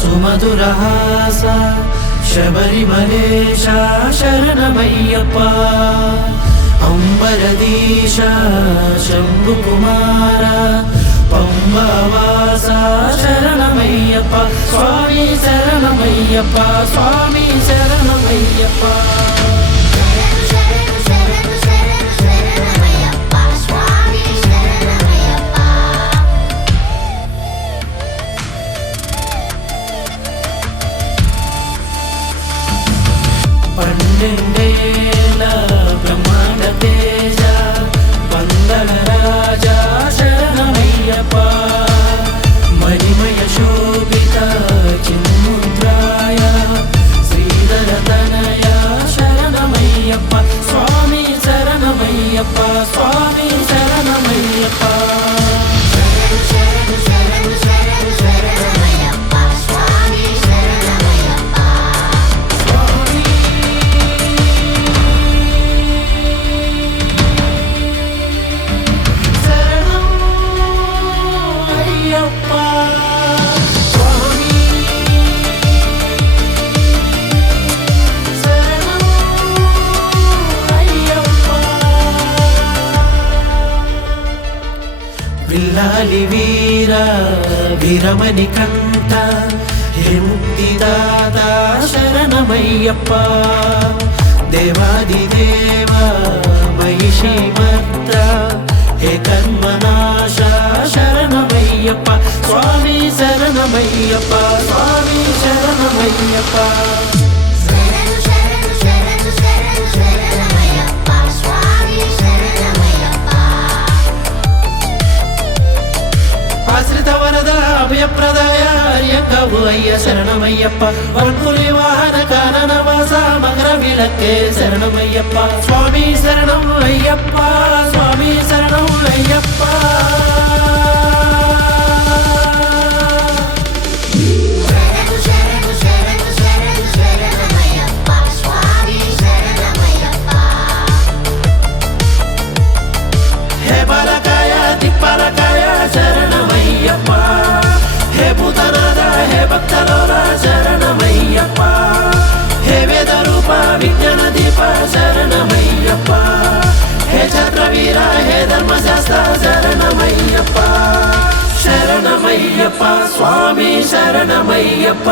సుమధురహాస శబరిమలేశ శరణమయ్యప్ప అంబరదీశ శంభుకుమార పంబవాస శరణమయ్యప్ప స్వామి శరణమయ్యప్ప స్వామి శరణమయ్యప్ప పన్నెండేల బ్రహ్మాండ తేజ పందల రాజా శరణమయ్యప్ప మణిమయ శోభిత చిన్ముద్రాయ శ్రీధర తనయ శరణమయ్యప్ప స్వామి శరణమయ్యప్ప స్వామి శరణమయ్యప్ప విల్లాలి వీర వీరమణి కంఠ హే ముక్తిదాత శరణమయ్యప్ప దేవాదిదేవ మహిషి మర్ద హే కర్మనాశ శరణమయ్యప్ప స్వామి శరణమయ్యప్ప స్వామి శరణమయ్యప్ప ఆశ్రిత వరద అభయప్రదాయ అయ్యక్కవు అయ్య శరణమయ్యప్ప వన్పులి వాహన కాననవాస మకర విళక్కే శరణమయ్యప్ప స్వామి శరణం అయ్యప్ప స్వామి శరణం అయ్యప్ప హే బాలకాయ దిక్పాలకాయ శరణమయ్యప్ప హే భూతనాథ హే భక్తలోల శరణమయ్యప్ప హే వేద రూప విజ్ఞాన దీప శరణమయ్యప్ప హే చంద్రవీర హే ధర్మశాస్త్ర శరణమయ్యప్ప శరణమయ్యప్ప స్వామి శరణమయ్యప్ప